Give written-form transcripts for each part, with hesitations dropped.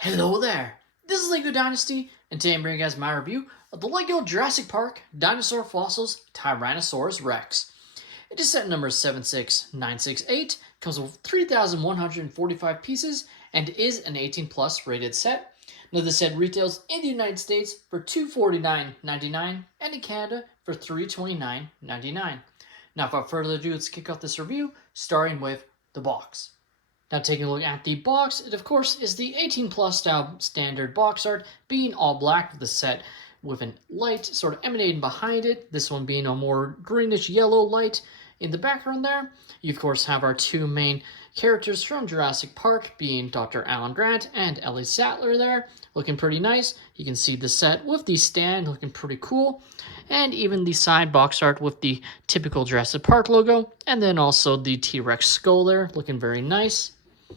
Hello there, this is LEGO Dynasty, and today I'm bringing you guys my review of the LEGO Jurassic Park Dinosaur Fossils Tyrannosaurus Rex. It is set number 76968, comes with 3,145 pieces, and is an 18 plus rated set. Now the set retails in the United States for $249.99 and in Canada for $329.99. Now without further ado, let's kick off this review, starting with the box. Now taking a look at the box, it of course is the 18 plus style standard box art, being all black with the set with a light sort of emanating behind it, this one being a more greenish yellow light in the background there. You of course have our two main characters from Jurassic Park, being Dr. Alan Grant and Ellie Sattler there, looking pretty nice. You can see the set with the stand looking pretty cool, and even the side box art with the typical Jurassic Park logo, and then also the T-Rex skull there, looking very nice.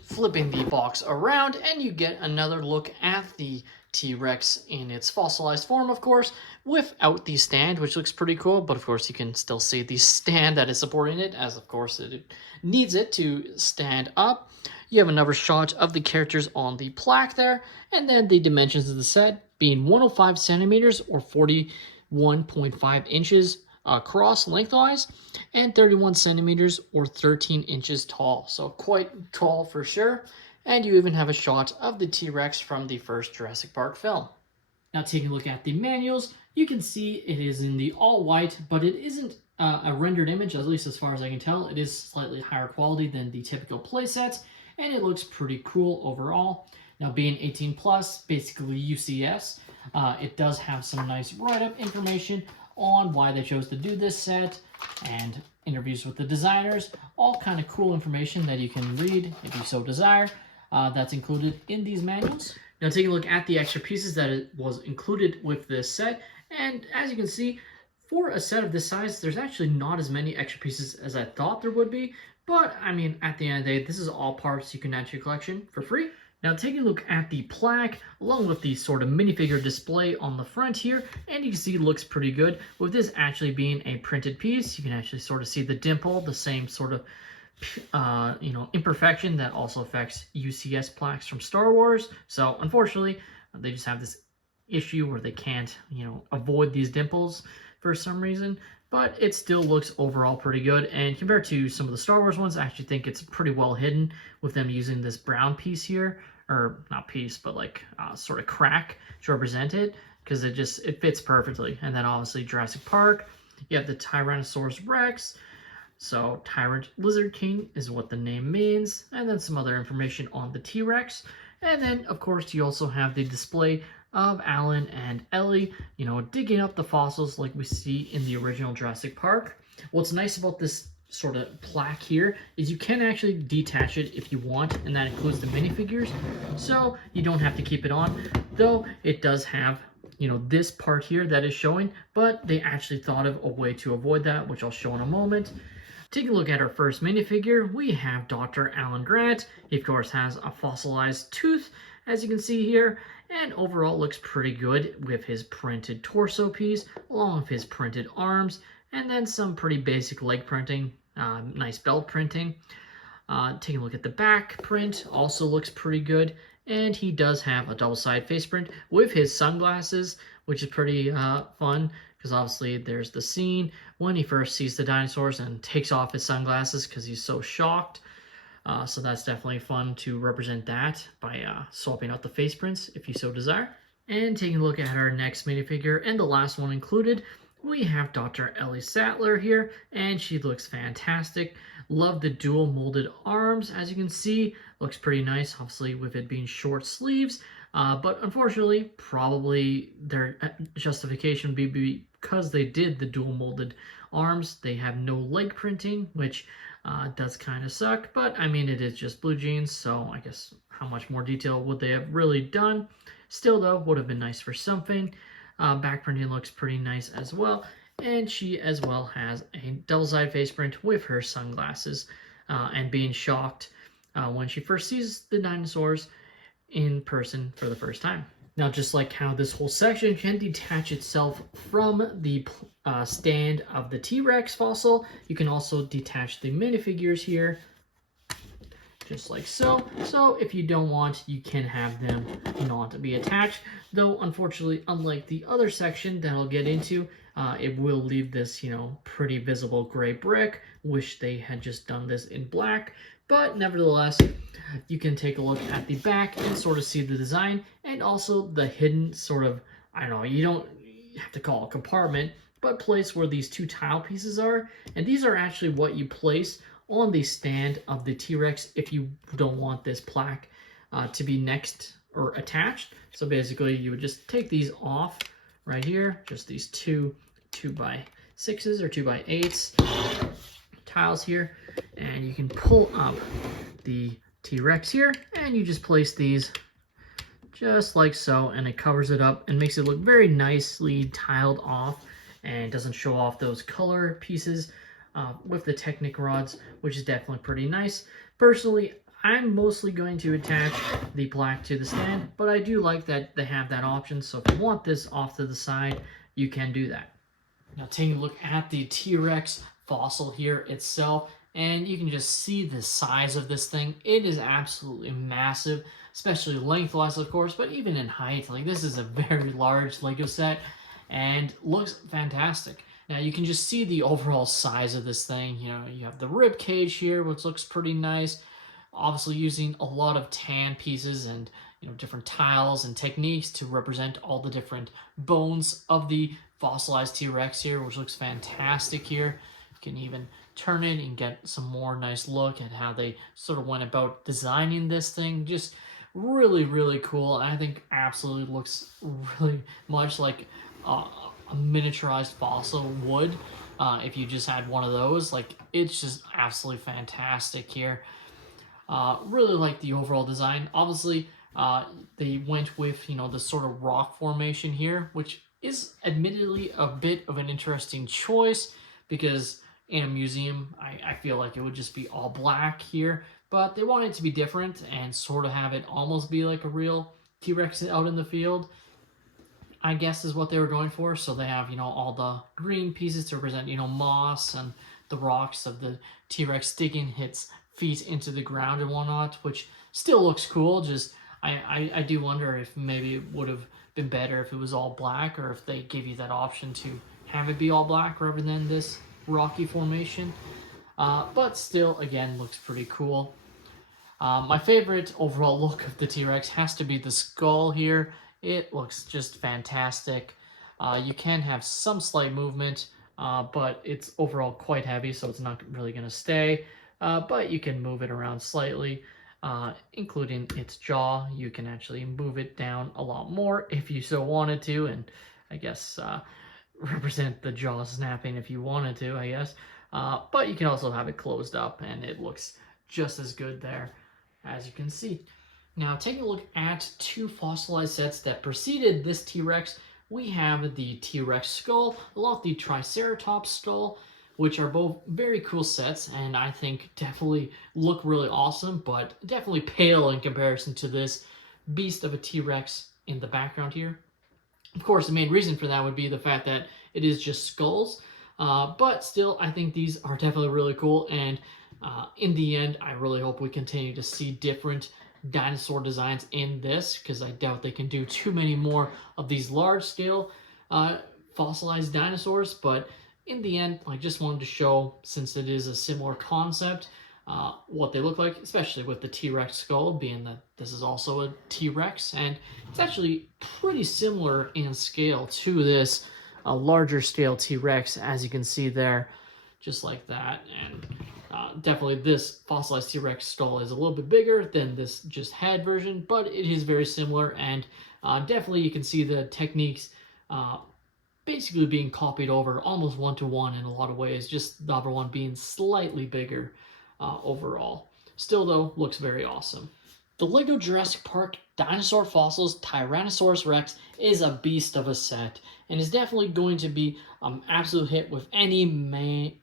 Flipping the box around, and you get another look at the T-Rex in its fossilized form, of course, without the stand, which looks pretty cool, but of course you can still see the stand that is supporting it, as of course it needs it to stand up. You have another shot of the characters on the plaque there, and then the dimensions of the set being 105 centimeters or 41.5 inches across lengthwise, and 31 centimeters or 13 inches tall. So quite tall for sure. And you even have a shot of the T-Rex from the first Jurassic Park film. Now taking a look at the manuals, you can see it is in the all white, but it isn't a rendered image, at least as far as I can tell. It is slightly higher quality than the typical playsets, and it looks pretty cool overall. Now being 18 plus, basically UCS, it does have some nice write-up information on why they chose to do this set and interviews with the designers, all kind of cool information that you can read if you so desire. That's included in these manuals. Now taking a look at the extra pieces that it was included with this set, and as you can see, for a set of this size, there's actually not as many extra pieces as I thought there would be, but I mean, at the end of the day, this is all parts you can add to your collection for free. Now taking a look at the plaque, along with the sort of minifigure display on the front here, and you can see it looks pretty good. With this actually being a printed piece, you can actually sort of see the dimple, the same sort of imperfection that also affects UCS plaques from Star Wars. So unfortunately, they just have this issue where they can't, avoid these dimples for some reason. But it still looks overall pretty good, and compared to some of the Star Wars ones, I actually think it's pretty well hidden with them using this brown piece here, or not piece, but like sort of crack to represent it, because it fits perfectly. And then obviously Jurassic Park, you have the Tyrannosaurus Rex, so Tyrant Lizard King is what the name means, and then some other information on the T-Rex. And then, of course, you also have the display of Alan and Ellie, digging up the fossils like we see in the original Jurassic Park. What's nice about this sort of plaque here is you can actually detach it if you want, and that includes the minifigures, so you don't have to keep it on, though it does have this part here that is showing, but they actually thought of a way to avoid that, which I'll show in a moment. Taking a look at our first minifigure, we have Dr. Alan Grant. He of course has a fossilized tooth, as you can see here, and overall looks pretty good with his printed torso piece, along with his printed arms, and then some pretty basic leg printing, nice belt printing. Taking a look at the back print, also looks pretty good, and he does have a double-sided face print with his sunglasses, which is pretty fun, because obviously there's the scene when he first sees the dinosaurs and takes off his sunglasses because he's so shocked. So that's definitely fun to represent that by swapping out the face prints if you so desire. And taking a look at our next minifigure, and the last one included, we have Dr. Ellie Sattler here, and she looks fantastic. Love the dual molded arms, as you can see. Looks pretty nice, obviously with it being short sleeves. But unfortunately, probably their justification would be because they did the dual molded arms, they have no leg printing, which does kind of suck, but I mean, it is just blue jeans, so I guess how much more detail would they have really done? Still though, would have been nice for something. Back printing looks pretty nice as well, and she as well has a double-sided face print with her sunglasses, and being shocked when she first sees the dinosaurs in person for the first time. Now, just like how this whole section can detach itself from the stand of the T-Rex fossil, you can also detach the minifigures here just like so. So if you don't want, you can have them not to be attached. Though, unfortunately, unlike the other section that I'll get into, it will leave this, pretty visible gray brick. Wish they had just done this in black. But nevertheless, you can take a look at the back and sort of see the design and also the hidden sort of, I don't know, you don't have to call it a compartment, but place where these two tile pieces are. And these are actually what you place on the stand of the T-Rex if you don't want this plaque to be next or attached. So basically you would just take these off right here, just these two 2x6s or 2x8s tiles here, and you can pull up the T-Rex here and you just place these just like so, and it covers it up and makes it look very nicely tiled off and doesn't show off those color pieces with the Technic rods, which is definitely pretty nice. Personally, I'm mostly going to attach the plaque to the stand, but I do like that they have that option, so if you want this off to the side, you can do that. Now taking a look at the T-Rex fossil here itself, and you can just see the size of this thing. It is absolutely massive, especially lengthwise, of course, but even in height. Like, this is a very large Lego set and looks fantastic. Now you can just see the overall size of this thing. You have the rib cage here, which looks pretty nice. Obviously using a lot of tan pieces and different tiles and techniques to represent all the different bones of the fossilized T-Rex here, which looks fantastic here. You can even turn it and get some more nice look at how they sort of went about designing this thing. Just really, really cool. I think absolutely looks really much like a miniaturized fossil would if you just had one of those. Like, it's just absolutely fantastic here. Really like the overall design. Obviously, they went with, this sort of rock formation here, which is admittedly a bit of an interesting choice because in a museum, I feel like it would just be all black here, but they wanted it to be different and sort of have it almost be like a real T-Rex out in the field, I guess is what they were going for. So they have, all the green pieces to represent, moss and the rocks of the T-Rex digging its feet into the ground and whatnot, which still looks cool. Just, I do wonder if maybe it would have been better if it was all black, or if they gave you that option to have it be all black rather than this rocky formation. But still, again, looks pretty cool. My favorite overall look of the T-Rex has to be the skull here. It looks just fantastic. You can have some slight movement, but it's overall quite heavy, so it's not really going to stay. But you can move it around slightly, including its jaw. You can actually move it down a lot more if you so wanted to, and I guess represent the jaw snapping if you wanted to, I guess. But you can also have it closed up, and it looks just as good there, as you can see. Now, taking a look at two fossilized sets that preceded this T-Rex, we have the T-Rex skull along with the Triceratops skull, which are both very cool sets, and I think definitely look really awesome, but definitely pale in comparison to this beast of a T-Rex in the background here. Of course, the main reason for that would be the fact that it is just skulls, but still, I think these are definitely really cool, and in the end, I really hope we continue to see different dinosaur designs in this, because I doubt they can do too many more of these large-scale fossilized dinosaurs, but in the end, I just wanted to show, since it is a similar concept, what they look like, especially with the T-Rex skull, being that this is also a T-Rex, and it's actually pretty similar in scale to this larger scale T-Rex, as you can see there, just like that. And definitely this fossilized T-Rex skull is a little bit bigger than this just head version, but it is very similar, and definitely you can see the techniques basically being copied over almost one-to-one in a lot of ways, just the other one being slightly bigger overall. Still, though, looks very awesome. The LEGO Jurassic Park Dinosaur Fossils Tyrannosaurus Rex is a beast of a set, and is definitely going to be an absolute hit with any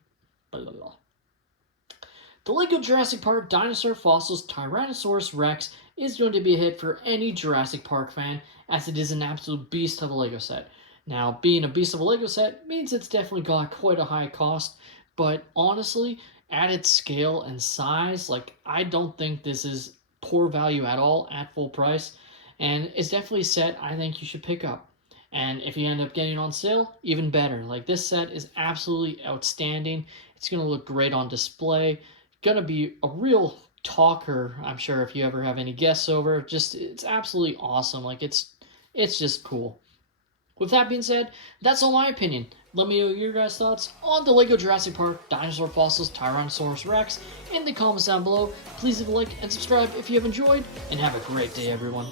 The LEGO Jurassic Park Dinosaur Fossils Tyrannosaurus Rex is going to be a hit for any Jurassic Park fan, as it is an absolute beast of a LEGO set. Now, being a beast of a LEGO set means it's definitely got quite a high cost, but honestly, at its scale and size, like, I don't think this is poor value at all at full price. And it's definitely a set I think you should pick up. And if you end up getting it on sale, even better. Like, this set is absolutely outstanding. It's going to look great on display. Going to be a real talker, I'm sure, if you ever have any guests over. Just, it's absolutely awesome. Like, it's just cool. With that being said, that's all my opinion. Let me know your guys' thoughts on the LEGO Jurassic Park Dinosaur Fossils Tyrannosaurus Rex in the comments down below. Please leave a like and subscribe if you have enjoyed, and have a great day, everyone.